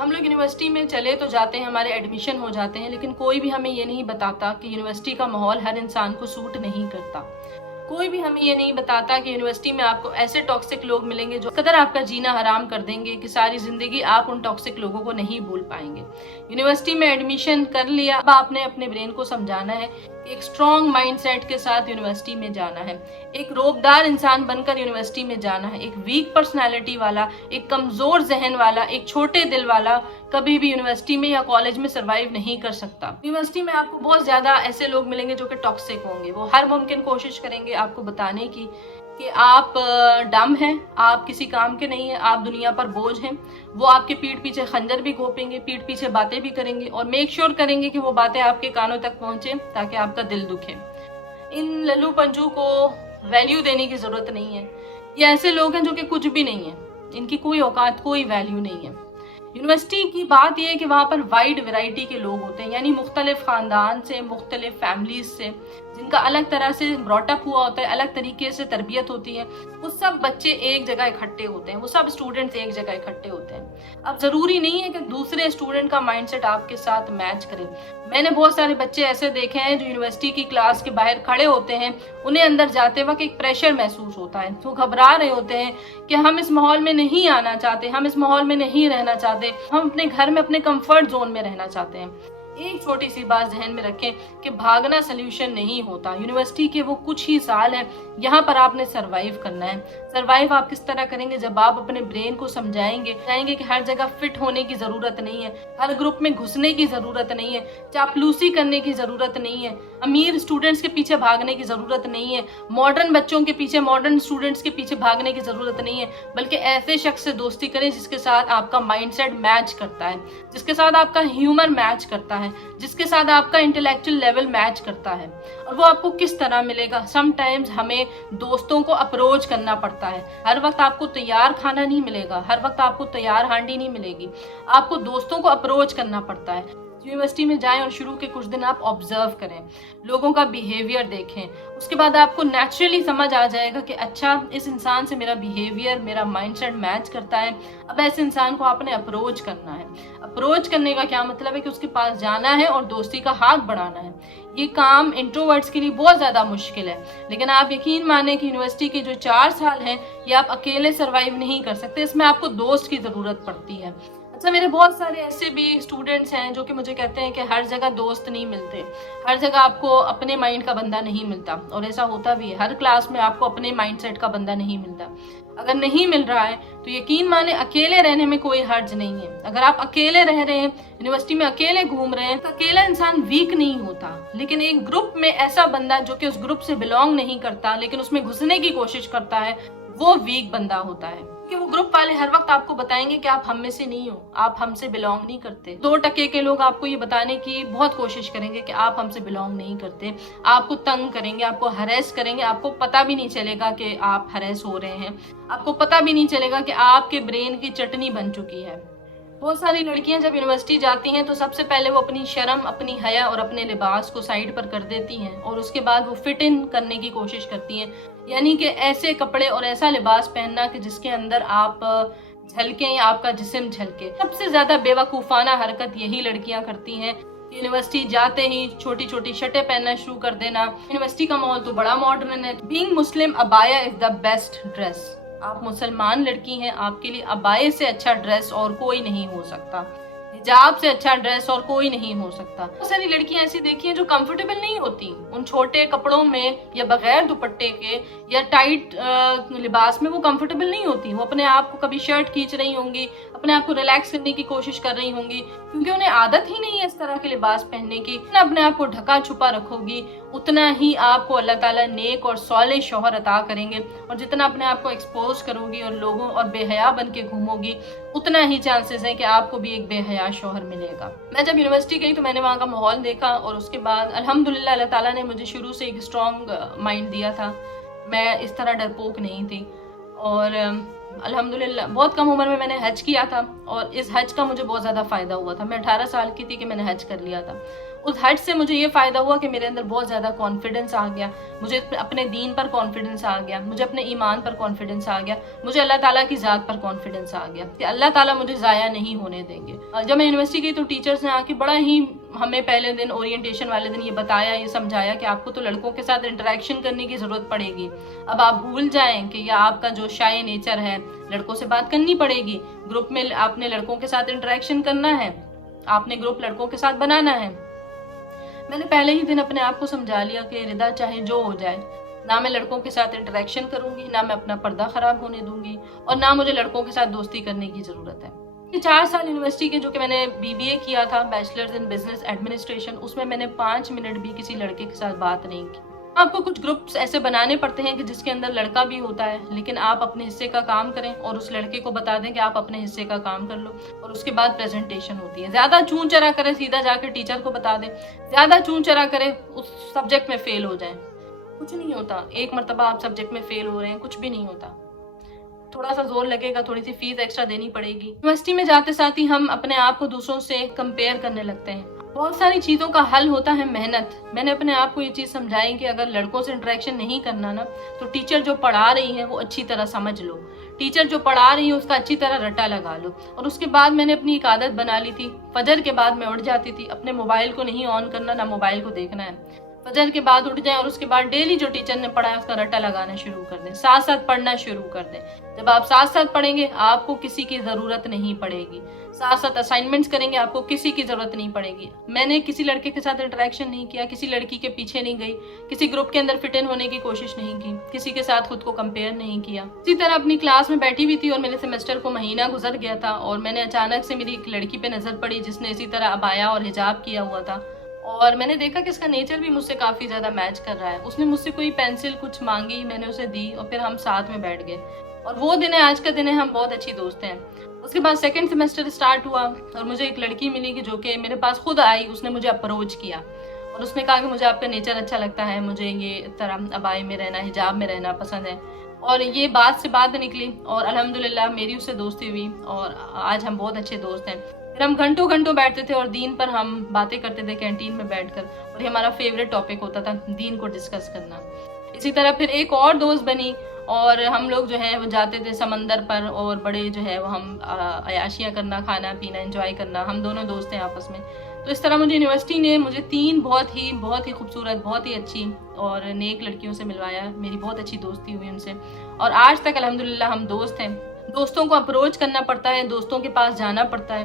ہم لوگ یونیورسٹی میں چلے تو جاتے ہیں، ہمارے ایڈمیشن ہو جاتے ہیں، لیکن کوئی بھی ہمیں یہ نہیں بتاتا کہ یونیورسٹی کا ماحول ہر انسان کو سوٹ نہیں کرتا۔ کوئی بھی ہمیں یہ نہیں بتاتا کہ یونیورسٹی میں آپ کو ایسے ٹاکسک لوگ ملیں گے جو قدر آپ کا جینا حرام کر دیں گے کہ ساری زندگی آپ ان ٹاکسک لوگوں کو نہیں بھول پائیں گے۔ یونیورسٹی میں ایڈمیشن کر لیا، اب آپ نے اپنے برین کو سمجھانا ہے کہ ایک اسٹرانگ مائنڈ سیٹ کے ساتھ یونیورسٹی میں جانا ہے، ایک روبدار انسان بن کر یونیورسٹی میں جانا ہے۔ ایک ویک پرسنالٹی والا، ایک کمزور ذہن والا، ایک چھوٹے دل والا کبھی بھی یونیورسٹی میں یا کالج میں سروائیو نہیں کر سکتا۔ یونیورسٹی میں آپ کو بہت زیادہ ایسے لوگ ملیں گے جو کہ ٹاکسک ہوں گے، وہ ہر ممکن کوشش کریں گے آپ کو بتانے کی کہ آپ ڈم ہیں، آپ کسی کام کے نہیں ہیں، آپ دنیا پر بوجھ ہیں۔ وہ آپ کے پیٹھ پیچھے خنجر بھی گھوپیں گے، پیٹھ پیچھے باتیں بھی کریں گے، اور میک شور کریں گے کہ وہ باتیں آپ کے کانوں تک پہنچے تاکہ آپ کا دل دکھے۔ ان للو پنجو کو ویلیو دینے کی ضرورت نہیں ہے۔ یہ ایسے لوگ ہیں جو کہ کچھ بھی نہیں ہیں، ان کی کوئی اوقات، کوئی ویلیو نہیں ہے۔ یونیورسٹی کی بات یہ ہے کہ وہاں پر وائڈ ویرائٹی کے لوگ ہوتے ہیں، یعنی مختلف خاندان سے، مختلف فیملیز سے، جن کا الگ طرح سے براٹ اپ ہوا ہوتا ہے، الگ طریقے سے تربیت ہوتی ہے، وہ سب بچے ایک جگہ اکٹھے ہوتے ہیں، وہ سب اسٹوڈنٹس ایک جگہ اکٹھے ہوتے ہیں۔ اب ضروری نہیں ہے کہ دوسرے اسٹوڈنٹ کا مائنڈ سیٹ آپ کے ساتھ میچ کرے۔ میں نے بہت سارے بچے ایسے دیکھے ہیں جو یونیورسٹی کی کلاس کے باہر کھڑے ہوتے ہیں، انہیں اندر جاتے وقت ایک پریشر محسوس ہوتا ہے، وہ گھبرا رہے ہوتے ہیں کہ ہم اس ماحول میں نہیں آنا چاہتے، ہم اس ماحول میں نہیں رہنا چاہتے، ہم اپنے گھر میں اپنے کمفرٹ زون میں رہنا چاہتے ہیں۔ ایک چھوٹی سی بات ذہن میں رکھیں کہ بھاگنا سلیوشن نہیں ہوتا۔ یونیورسٹی کے وہ کچھ ہی سال ہیں، یہاں پر آپ نے سروائیو کرنا ہے۔ سروائیو آپ کس طرح کریں گے؟ جب آپ اپنے برین کو سمجھائیں گے کہ ہر جگہ فٹ ہونے کی ضرورت نہیں ہے، ہر گروپ میں گھسنے کی ضرورت نہیں ہے، چاپلوسی کرنے کی ضرورت نہیں ہے، امیر اسٹوڈنٹس کے پیچھے بھاگنے کی ضرورت نہیں ہے، ماڈرن بچوں کے پیچھے، ماڈرن اسٹوڈنٹس کے پیچھے بھاگنے کی ضرورت نہیں ہے، بلکہ ایسے شخص سے دوستی کریں جس کے ساتھ آپ کا مائنڈ سیٹ میچ کرتا ہے، جس کے ساتھ آپ کا ہیومر میچ کرتا ہے، جس کے ساتھ آپ کا انٹلیکچوئل لیول میچ کرتا ہے۔ اور وہ آپ کو کس طرح ملے گا؟ سم ٹائمز ہمیں دوستوں کو اپروچ کرنا پڑتا ہے۔ ہر وقت آپ کو تیار کھانا نہیں ملے گا، ہر وقت آپ کو تیار ہانڈی نہیں ملے گی، آپ کو دوستوں کو اپروچ کرنا پڑتا ہے۔ یونیورسٹی میں جائیں اور شروع کے کچھ دن آپ آبزرو کریں، لوگوں کا بیہیویئر دیکھیں، اس کے بعد آپ کو نیچرلی سمجھ آ جائے گا کہ اچھا اس انسان سے میرا بیہیویئر، میرا مائنڈ سیٹ میچ کرتا ہے، اب ایسے انسان کو آپ نے اپروچ کرنا ہے۔ اپروچ کرنے کا کیا مطلب ہے؟ کہ اس کے پاس جانا ہے اور دوستی کا ہاتھ بڑھانا ہے۔ یہ کام انٹروورٹس کے لیے بہت زیادہ مشکل ہے، لیکن آپ یقین مانیں کہ یونیورسٹی کے جو 4 سال ہیں یہ آپ اکیلے سروائیو نہیں کر سکتے، اس میں آپ کو دوست کی ضرورت پڑتی ہے۔ اچھا، میرے بہت سارے ایسے بھی اسٹوڈنٹس ہیں جو کہ مجھے کہتے ہیں کہ ہر جگہ دوست نہیں ملتے، ہر جگہ آپ کو اپنے مائنڈ کا بندہ نہیں ملتا، اور ایسا ہوتا بھی ہے، ہر کلاس میں آپ کو اپنے مائنڈ سیٹ کا بندہ نہیں ملتا۔ اگر نہیں مل رہا ہے تو یقین مانیں اکیلے رہنے میں کوئی حرج نہیں ہے۔ اگر آپ اکیلے رہ رہے ہیں، یونیورسٹی میں اکیلے گھوم رہے ہیں، تو اکیلا انسان ویک نہیں ہوتا، لیکن ایک گروپ میں ایسا بندہ جو کہ اس گروپ سے بلونگ نہیں کرتا لیکن اس میں گھسنے کی کوشش کرتا ہے، وہ ویک بندہ ہوتا ہے۔ کہ وہ گروپ والے ہر وقت آپ کو بتائیں گے کہ آپ ہم میں سے نہیں ہو، آپ ہم سے بلونگ نہیں کرتے۔ 2% کے لوگ آپ کو یہ بتانے کی بہت کوشش کریں گے کہ آپ ہم سے بلونگ نہیں کرتے، آپ کو تنگ کریں گے، آپ کو ہریس کریں گے، آپ کو پتہ بھی نہیں چلے گا کہ آپ ہریس ہو رہے ہیں، آپ کو پتہ بھی نہیں چلے گا کہ آپ کے برین کی چٹنی بن چکی ہے۔ بہت ساری لڑکیاں جب یونیورسٹی جاتی ہیں تو سب سے پہلے وہ اپنی شرم، اپنی حیا اور اپنے لباس کو سائڈ پر کر دیتی ہیں، اور اس کے بعد وہ فٹ ان کرنے کی کوشش کرتی ہیں، یعنی کہ ایسے کپڑے اور ایسا لباس پہننا کہ جس کے اندر آپ جھلکیں یا آپ کا جسم جھلکے۔ سب سے زیادہ بیوقوفانہ حرکت یہی لڑکیاں کرتی ہیں، یونیورسٹی جاتے ہی چھوٹی چھوٹی شرٹیں پہننا شروع کر دینا۔ یونیورسٹی کا ماحول تو بڑا ماڈرن ہے۔ Being Muslim, abaya is the best dress. آپ مسلمان لڑکی ہیں، آپ کے لیے ابائے سے اچھا ڈریس اور کوئی نہیں ہو سکتا، حجاب سے اچھا ڈریس اور کوئی نہیں ہو سکتا۔ بہت ساری لڑکیاں ایسی دیکھی ہیں جو کمفرٹیبل نہیں ہوتی ان چھوٹے کپڑوں میں، یا بغیر دوپٹے کے یا ٹائٹ لباس میں، وہ کمفرٹیبل نہیں ہوتی۔ وہ اپنے آپ کو کبھی شرٹ کھینچ رہی ہوں گی، اپنے آپ کو ریلیکس کرنے کی کوشش کر رہی ہوں گی، کیونکہ انہیں عادت ہی نہیں ہے اس طرح کے لباس پہننے کی۔ اتنا اپنے آپ کو ڈھکا چھپا رکھو گی، اتنا ہی آپ کو اللہ تعالیٰ نیک اور صالح شوہر عطا کریں گے، اور جتنا اپنے آپ کو ایکسپوز کرو گی اور لوگوں اور بے حیا بن کے گھومو گی، اتنا ہی چانسز ہیں کہ آپ کو بھی ایک بے حیا شوہر ملے گا۔ میں جب یونیورسٹی گئی تو میں نے وہاں کا ماحول دیکھا، اور اس کے بعد الحمدللہ اللہ تعالیٰ نے مجھے شروع سے ایک اسٹرانگ مائنڈ دیا تھا، میں اس طرح ڈرپوک نہیں تھی، اور الحمدللہ بہت کم عمر میں نے حج کیا تھا، اور اس حج کا مجھے بہت زیادہ فائدہ ہوا تھا۔ میں 18 سال کی تھی کہ میں نے حج کر لیا تھا۔ اس حج سے مجھے یہ فائدہ ہوا کہ میرے اندر بہت زیادہ کانفیڈنس آ گیا، مجھے اپنے دین پر کانفیڈنس آ گیا، مجھے اپنے ایمان پر کانفیڈنس آ گیا، مجھے اللہ تعالیٰ کی ذات پر کانفیڈنس آ گیا کہ اللہ تعالیٰ مجھے ضائع نہیں ہونے دیں گے۔ جب میں یونیورسٹی گئی تو ٹیچرز نے آ کے بڑا ہی ہمیں پہلے دن اورینٹیشن والے دن یہ بتایا، یہ سمجھایا کہ آپ کو تو لڑکوں کے ساتھ انٹریکشن کرنے کی ضرورت پڑے گی، اب آپ بھول جائیں کہ یہ آپ کا جو شائع نیچر ہے، لڑکوں سے بات کرنی پڑے گی، گروپ میں آپ نے لڑکوں کے ساتھ انٹریکشن کرنا ہے، آپ نے گروپ لڑکوں کے ساتھ بنانا ہے۔ میں نے پہلے ہی دن اپنے آپ کو سمجھا لیا کہ ردا چاہے جو ہو جائے، نہ میں لڑکوں کے ساتھ انٹریکشن کروں گی، نہ میں اپنا پردہ خراب ہونے دوں گی، اور نہ مجھے لڑکوں کے ساتھ دوستی کرنے کی ضرورت ہے۔ یہ 4 سال یونیورسٹی کے جو کہ میں نے BBA کیا تھا، بیچلرز ان بزنس ایڈمنسٹریشن، اس میں میں نے 5 منٹ بھی کسی لڑکے کے ساتھ بات نہیں کی۔ آپ کو کچھ گروپس ایسے بنانے پڑتے ہیں کہ جس کے اندر لڑکا بھی ہوتا ہے، لیکن آپ اپنے حصے کا کام کریں اور اس لڑکے کو بتا دیں کہ آپ اپنے حصے کا کام کر لو، اور اس کے بعد پریزنٹیشن ہوتی ہے۔ زیادہ چون چرا کرے، سیدھا جا کے ٹیچر کو بتا دیں، زیادہ چون چرا کرے اس سبجیکٹ میں فیل ہو جائیں، کچھ نہیں ہوتا۔ ایک مرتبہ آپ سبجیکٹ میں فیل ہو رہے ہیں، کچھ بھی نہیں ہوتا، تھوڑا سا زور لگے گا، تھوڑی سی فیس ایکسٹرا دینی پڑے گی۔ یونیورسٹی میں جاتے ساتھ ہی ہم اپنے آپ کو دوسروں سے کمپیئر کرنے لگتے ہیں۔ بہت ساری چیزوں کا حل ہوتا ہے محنت۔ میں نے اپنے آپ کو یہ چیز سمجھائی کہ اگر لڑکوں سے انٹریکشن نہیں کرنا نا، تو ٹیچر جو پڑھا رہی ہے وہ اچھی طرح سمجھ لو، ٹیچر جو پڑھا رہی ہے اس کا اچھی طرح رٹا لگا لو۔ اور اس کے بعد میں نے اپنی ایک عادت بنا لی تھی، فجر کے بعد میں اٹھ جاتی تھی، اپنے موبائل کو نہیں آن کرنا، نہ موبائل کو دیکھنا ہے، فجر کے بعد اٹھ جائیں اور اس کے بعد ڈیلی جو ٹیچر نے پڑھا ہے اس کا رٹا لگانا شروع کر دیں، ساتھ ساتھ پڑھنا شروع کر دیں۔ جب آپ ساتھ ساتھ پڑھیں گے آپ کو کسی کی ضرورت نہیں پڑے گی، ساتھ ساتھ اسائنمنٹس کریں گے آپ کو کسی کی ضرورت نہیں پڑے گی۔ میں نے کسی لڑکے کے ساتھ انٹریکشن نہیں کیا، کسی لڑکی کے پیچھے نہیں گئی، کسی گروپ کے اندر فٹ ان ہونے کی کوشش نہیں کی، کسی کے ساتھ خود کو کمپیئر نہیں کیا۔ اسی طرح اپنی کلاس میں بیٹھی ہوئی تھی اور میرے سیمسٹر کو مہینہ گزر گیا تھا، اور میں نے اچانک سے میری ایک لڑکی پہ نظر پڑی جس نے اسی طرح عبایا اور حجاب کیا ہوا تھا، اور میں نے دیکھا کہ اس کا نیچر بھی مجھ سے کافی زیادہ میچ کر رہا ہے۔ اس نے مجھ سے کوئی پینسل کچھ مانگی، میں نے اسے دی، اور پھر ہم ساتھ میں بیٹھ گئے، اور وہ دن ہے آج کا دن ہے، ہم بہت اچھی دوست ہیں۔ اس کے بعد سیکنڈ سیمسٹر اسٹارٹ ہوا اور مجھے ایک لڑکی ملی کہ جو کہ میرے پاس خود آئی، اس نے مجھے اپروچ کیا اور اس نے کہا کہ مجھے آپ کا نیچر اچھا لگتا ہے، مجھے یہ طرح عبائی میں رہنا، حجاب میں رہنا پسند ہے، اور یہ بات سے بات نکلی اور الحمدللہ میری اس سے دوستی ہوئی، اور آج ہم بہت اچھے دوست ہیں۔ پھر ہم گھنٹوں گھنٹوں بیٹھتے تھے اور دین پر ہم باتیں کرتے تھے کینٹین میں بیٹھ کر، اور یہ ہمارا فیوریٹ ٹاپک ہوتا تھا، دین کو ڈسکس کرنا۔ اسی طرح پھر ایک اور دوست بنی، اور ہم لوگ جو ہے وہ جاتے تھے سمندر پر، اور بڑے جو ہے وہ ہم عیاشیاں کرنا، کھانا پینا انجوائے کرنا، ہم دونوں دوست ہیں آپس میں۔ تو اس طرح مجھے یونیورسٹی نے مجھے 3 بہت ہی خوبصورت، بہت ہی اچھی اور نیک لڑکیوں سے ملوایا، میری بہت اچھی دوستی ہوئی ان سے، اور آج تک الحمدللہ ہم دوست ہیں۔ دوستوں کو اپروچ کرنا پڑتا ہے، دوستوں کے پاس جانا پڑتا ہے،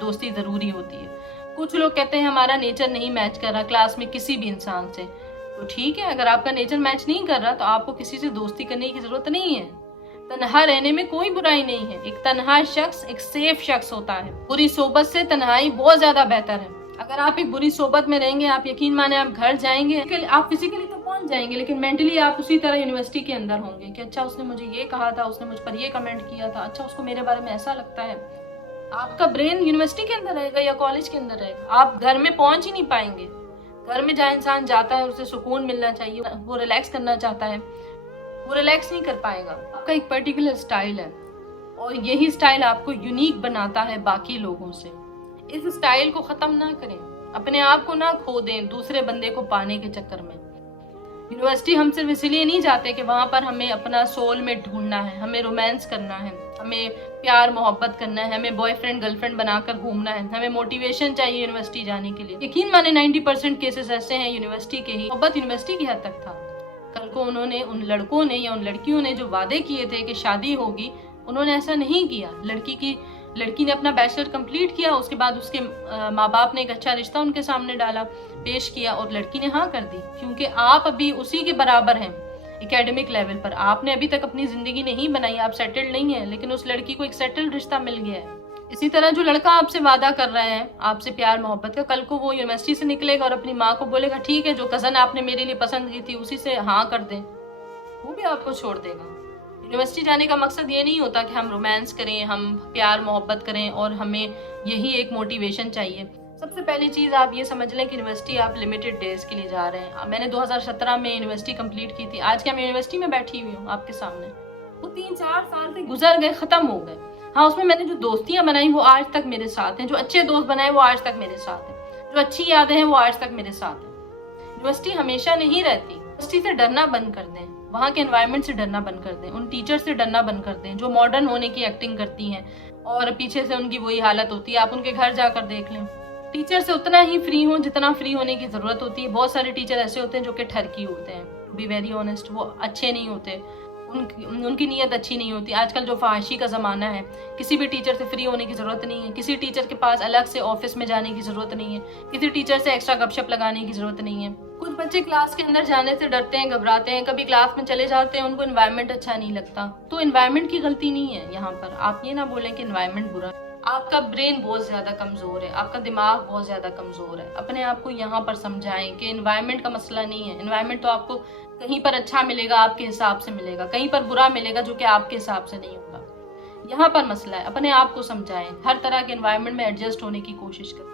دوستی ضروری ہوتی ہے۔ کچھ لوگ کہتے ہیں ہمارا نیچر نہیں میچ کر رہا کلاس میں کسی بھی انسان سے، تو ٹھیک ہے، اگر آپ کا نیچر میچ نہیں کر رہا تو آپ کو کسی سے دوستی کرنے کی ضرورت نہیں ہے۔ تنہا رہنے میں کوئی برائی نہیں ہے، ایک تنہا شخص ایک سیف شخص ہوتا ہے۔ بری صحبت سے تنہائی بہت زیادہ بہتر ہے۔ اگر آپ ایک بری صحبت میں رہیں گے، آپ یقین مانیں آپ گھر جائیں گے، آپ فزیکلی تو پہنچ جائیں گے لیکن مینٹلی آپ اسی طرح یونیورسٹی کے اندر ہوں گے کہ اچھا اس نے مجھے یہ کہا تھا، اس نے مجھ پر یہ کمنٹ کیا تھا، اچھا اس کو میرے بارے میں ایسا لگتا ہے۔ آپ کا برین یونیورسٹی کے اندر رہے گا یا کالج کے اندر رہے گا، آپ گھر میں پہنچ ہی نہیں پائیں گے۔ گھر میں جہاں انسان جاتا ہے اسے سکون ملنا چاہیے، وہ ریلیکس کرنا چاہتا ہے، وہ ریلیکس نہیں کر پائے گا۔ آپ کا ایک پرٹیکولر سٹائل ہے، اور یہی سٹائل آپ کو یونیک بناتا ہے باقی لوگوں سے۔ اس سٹائل کو ختم نہ کریں، اپنے آپ کو نہ کھو دیں دوسرے بندے کو پانے کے چکر میں۔ یونیورسٹی ہم صرف اس لیے نہیں جاتے کہ وہاں پر ہمیں اپنا سول میں ڈھونڈنا ہے، ہمیں رومانس کرنا ہے، ہمیں پیار محبت کرنا ہے، ہمیں بوائے فرینڈ گرل فرینڈ بنا کر گھومنا ہے، ہمیں موٹیویشن چاہیے یونیورسٹی جانے کے لیے۔ یقین مانے 90% کیسز ایسے ہیں یونیورسٹی کے ہی، محبت یونیورسٹی کی حد تک تھا۔ کل کو انہوں نے، ان لڑکوں نے یا ان لڑکیوں نے جو وعدے کیے تھے کہ شادی ہوگی، انہوں نے ایسا نہیں کیا۔ لڑکی نے اپنا بیچلر کمپلیٹ کیا، اس کے بعد اس کے ماں باپ نے ایک اچھا رشتہ ان کے سامنے ڈالا، پیش کیا، اور لڑکی نے ہاں کر دی، کیونکہ آپ ابھی اسی کے برابر ہیں اکیڈمک لیول پر۔ آپ نے ابھی تک اپنی زندگی نہیں بنائی، آپ سیٹلڈ نہیں ہیں، لیکن اس لڑکی کو ایک سیٹلڈ رشتہ مل گیا ہے۔ اسی طرح جو لڑکا آپ سے وعدہ کر رہا ہے، آپ سے پیار محبت کا، کل کو وہ یونیورسٹی سے نکلے گا اور اپنی ماں کو بولے گا ٹھیک ہے جو کزن آپ نے میرے لیے پسند کی تھی اسی سے ہاں کر دیں، وہ بھی آپ کو چھوڑ دے گا۔ یونیورسٹی جانے کا مقصد یہ نہیں ہوتا کہ ہم رومانس کریں، ہم پیار محبت کریں، اور ہمیں یہی ایک موٹیویشن چاہیے۔ سب سے پہلی چیز آپ یہ سمجھ لیں کہ یونیورسٹی آپ لمیٹڈ ڈیز کے لیے جا رہے ہیں۔ میں نے 2017 میں یونیورسٹی کمپلیٹ کی تھی، آج کیا میں یونیورسٹی میں بیٹھی ہوئی ہوں آپ کے سامنے؟ وہ 3-4 سال سے گزر گئے، ختم ہو گئے۔ ہاں، اس میں نے جو دوستیاں بنائی وہ آج تک میرے ساتھ ہیں، جو اچھے دوست بنائے وہ آج تک میرے ساتھ ہیں۔ جو اچھی یادیں ہیں وہ آج تک میرے ساتھ ہیں۔ یونیورسٹی ہمیشہ نہیں رہتی۔ یونیورسٹی سے ڈرنا بند کر دیں، وہاں کے انوائرمنٹ سے ڈرنا بند کر دیں، ان ٹیچر سے ڈرنا بند کر دیں جو ماڈرن ہونے کی ایکٹنگ کرتی ہیں اور پیچھے سے ان کی وہی حالت ہوتی ہے۔ آپ ان کے گھر جا کر دیکھ لیں، ٹیچر سے اتنا ہی فری ہوں جتنا فری ہونے کی ضرورت ہوتی ہے۔ بہت سارے ٹیچر ایسے ہوتے ہیں جو کہ ٹھرکی ہوتے ہیں، بی ویری آنیسٹ، وہ اچھے نہیں ہوتے، ان کی نیت اچھی نہیں ہوتی۔ آج کل جو فحاشی کا زمانہ ہے، کسی بھی ٹیچر سے فری ہونے کی ضرورت نہیں ہے، کسی ٹیچر کے پاس الگ سے آفس میں جانے کی ضرورت نہیں ہے، کسی ٹیچر سے ایکسٹرا گپ شپ لگانے کی ضرورت نہیں ہے۔ کچھ بچے کلاس کے اندر جانے سے ڈرتے ہیں، گھبراتے ہیں، کبھی کلاس میں چلے جاتے ہیں، ان کو انوائرمنٹ اچھا نہیں لگتا، تو انوائرمنٹ کی غلطی نہیں ہے یہاں پر۔ آپ یہ نہ بولیں کہ انوائرمنٹ برا ہے، آپ کا برین بہت زیادہ کمزور ہے، آپ کا دماغ بہت زیادہ کمزور ہے۔ اپنے آپ کو یہاں پر سمجھائیں کہ انوائرمنٹ کا مسئلہ نہیں ہے، انوائرمنٹ تو آپ کو کہیں پر اچھا ملے گا، آپ کے حساب سے ملے گا، کہیں پر برا ملے گا جو کہ آپ کے حساب سے نہیں ہوگا۔ یہاں پر مسئلہ ہے، اپنے آپ کو سمجھائیں، ہر طرح کے انوائرمنٹ میں ایڈجسٹ ہونے کی کوشش کریں۔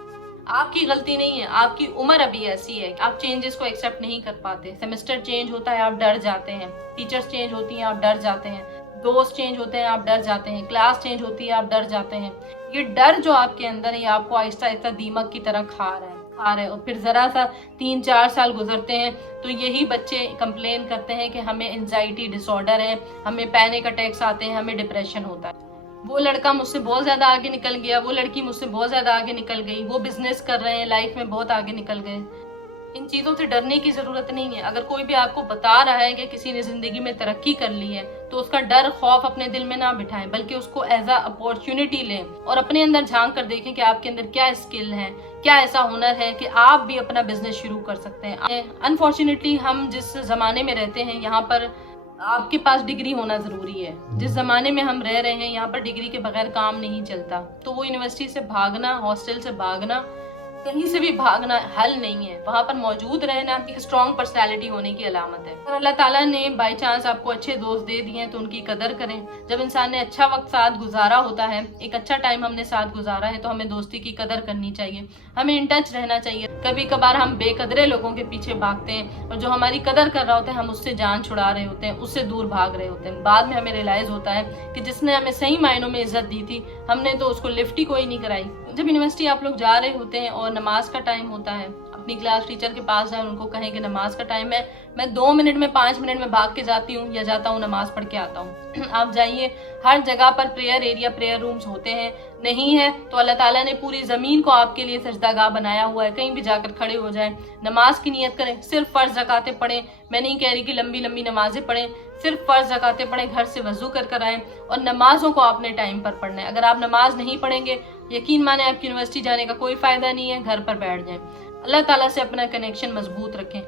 آپ کی غلطی نہیں ہے، آپ کی عمر ابھی ایسی ہے کہ آپ چینجز کو ایکسیپٹ نہیں کر پاتے۔ سیمسٹر چینج ہوتا ہے، آپ ڈر جاتے ہیں، ٹیچرز چینج ہوتی ہیں، آپ ڈر جاتے ہیں، دوست چینج ہوتے ہیں، آپ ڈر جاتے ہیں، کلاس چینج ہوتی ہے، آپ ڈر جاتے ہیں۔ یہ ڈر جو آپ کے اندر ہے، یہ آپ کو آہستہ آہستہ دیمک کی طرح کھا رہا ہے، اور پھر ذرا سا 3-4 سال گزرتے ہیں تو یہی بچے کمپلین کرتے ہیں کہ ہمیں انزائٹی ڈس آرڈر ہے، ہمیں پینک اٹیکس آتے ہیں، ہمیں ڈپریشن ہوتا ہے۔ وہ لڑکا مجھ سے بہت زیادہ آگے نکل گیا، وہ لڑکی مجھ سے بہت زیادہ آگے نکل گئی، وہ بزنس کر رہے ہیں، لائف میں بہت آگے نکل گئے۔ ان چیزوں سے ڈرنے کی ضرورت نہیں ہے۔ اگر کوئی بھی آپ کو بتا رہا ہے کہ کسی نے زندگی میں ترقی کر لی ہے تو اس کا ڈر، خوف اپنے دل میں نہ بٹھائیں، بلکہ اس کو ایز اے اپورچونٹی لیں اور اپنے اندر جھانک کر دیکھیں کہ آپ کے اندر کیا اسکل ہے، کیا ایسا ہنر ہے کہ آپ بھی اپنا بزنس شروع کر سکتے ہیں۔ انفارچونیٹلی ہم جس زمانے میں رہتے ہیں یہاں پر آپ کے پاس ڈگری ہونا ضروری ہے۔ جس زمانے میں ہم رہ رہے ہیں یہاں پر ڈگری کے بغیر کام نہیں چلتا، تو وہ یونیورسٹی سے بھاگنا، ہاسٹل سے بھاگنا، کہیں سے بھی بھاگنا حل نہیں ہے۔ وہاں پر موجود رہنا ایک اسٹرانگ پرسنالٹی ہونے کی علامت ہے۔ اور اللہ تعالیٰ نے بائی چانس آپ کو اچھے دوست دے دیے ہیں تو ان کی قدر کریں۔ جب انسان نے اچھا وقت ساتھ گزارا ہوتا ہے، ایک اچھا ٹائم ہم نے ساتھ گزارا ہے، تو ہمیں دوستی کی قدر کرنی چاہیے، ہمیں ان ٹچ رہنا چاہیے۔ کبھی کبھار ہم بے قدرے لوگوں کے پیچھے بھاگتے ہیں اور جو ہماری قدر کر رہا ہوتا ہے ہم اس سے جان چھڑا رہے ہوتے ہیں، اس سے دور بھاگ رہے ہوتے ہیں۔ بعد میں ہمیں ریئلائز ہوتا ہے کہ جس نے ہمیں صحیح معنوں میں عزت دی تھی، ہم نے تو اس کو لفٹ ہی کوئی نہیں کرائی۔ جب یونیورسٹی آپ لوگ جا رہے ہوتے ہیں اور نماز کا ٹائم ہوتا ہے، اپنی کلاس ٹیچر کے پاس جائیں، ان کو کہیں کہ نماز کا ٹائم ہے، میں 2 منٹ میں 5 منٹ میں بھاگ کے جاتی ہوں یا جاتا ہوں نماز پڑھ کے آتا ہوں۔ آپ جائیے، ہر جگہ پر پریئر ایریا، پریئر رومز ہوتے ہیں، نہیں ہے تو اللہ تعالیٰ نے پوری زمین کو آپ کے لیے سجدہ گاہ بنایا ہوا ہے، کہیں بھی جا کر کھڑے ہو جائیں، نماز کی نیت کریں، صرف فرض رکعتیں پڑھیں۔ میں نہیں کہہ رہی کہ لمبی لمبی نمازیں پڑھیں، صرف فرض رکعتیں پڑھیں، گھر سے وضو کر کر آئیں، اور نمازوں کو آپ نے ٹائم پر پڑھنا ہے۔ اگر آپ نماز نہیں پڑھیں گے، یقین مانیں آپ کی یونیورسٹی جانے کا کوئی فائدہ نہیں ہے، گھر پر بیٹھ جائیں۔ اللہ تعالیٰ سے اپنا کنیکشن مضبوط رکھیں۔